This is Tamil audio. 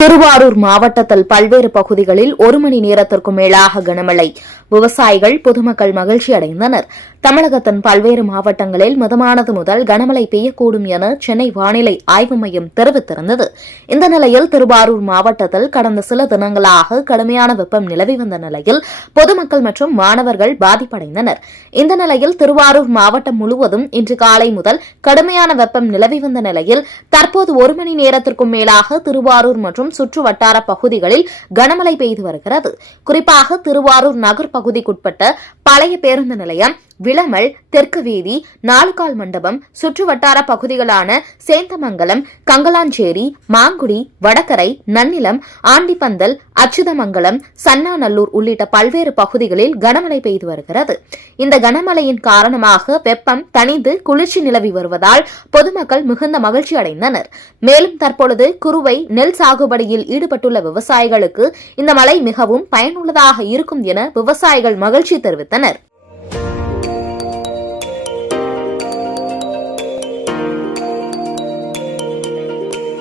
திருவாரூர் மாவட்டத்தில் பல்வேறு பகுதிகளில் 1 மணி நேரத்திற்கும் மேலாக கனமழை. விவசாயிகள், பொதுமக்கள் மகிழ்ச்சி அடைந்தனர். தமிழகத்தின் பல்வேறு மாவட்டங்களில் மிதமானது முதல் கனமழை பெய்யக்கூடும் என சென்னை வானிலை ஆய்வு மையம் தெரிவித்திருந்தது. இந்த நிலையில் திருவாரூர் மாவட்டத்தில் கடந்த சில தினங்களாக கடுமையான வெப்பம் நிலவி வந்த நிலையில் பொதுமக்கள் மற்றும் மாணவர்கள் பாதிப்படைந்தனர். இந்த நிலையில் திருவாரூர் மாவட்டம் முழுவதும் இன்று காலை முதல் கடுமையான வெப்பம் நிலவி வந்த நிலையில் தற்போது 1 மணி நேரத்திற்கும் மேலாக திருவாரூர் மற்றும் சுற்று வட்டார பகுதிகளில் கனமழை பெய்து வருகிறது. குறிப்பாக திருவாரூர் நகர் பகுதிக்குட்பட்ட பழைய பேருந்து நிலையம், விளமல், தெற்கு வீதி, நாலுகால் மண்டபம், சுற்று வட்டார பகுதிகளான சேந்தமங்கலம், கங்கலாஞ்சேரி, மாங்குடி, வடகரை, நன்னிலம், ஆண்டிப்பந்தல், அச்சுதமங்கலம், சன்னாநல்லூர் உள்ளிட்ட பல்வேறு பகுதிகளில் கனமழை பெய்து வருகிறது. இந்த கனமழையின் காரணமாக வெப்பம் தணிந்து குளிர்ச்சி நிலவி வருவதால் பொதுமக்கள் மிகுந்த மகிழ்ச்சி அடைந்தனர். மேலும் தற்பொழுது குறுவை, நெல் சாகுபடியில் ஈடுபட்டுள்ள விவசாயிகளுக்கு இந்த மழை மிகவும் பயனுள்ளதாக இருக்கும் என விவசாயிகள் மகிழ்ச்சி தெரிவித்தனர்.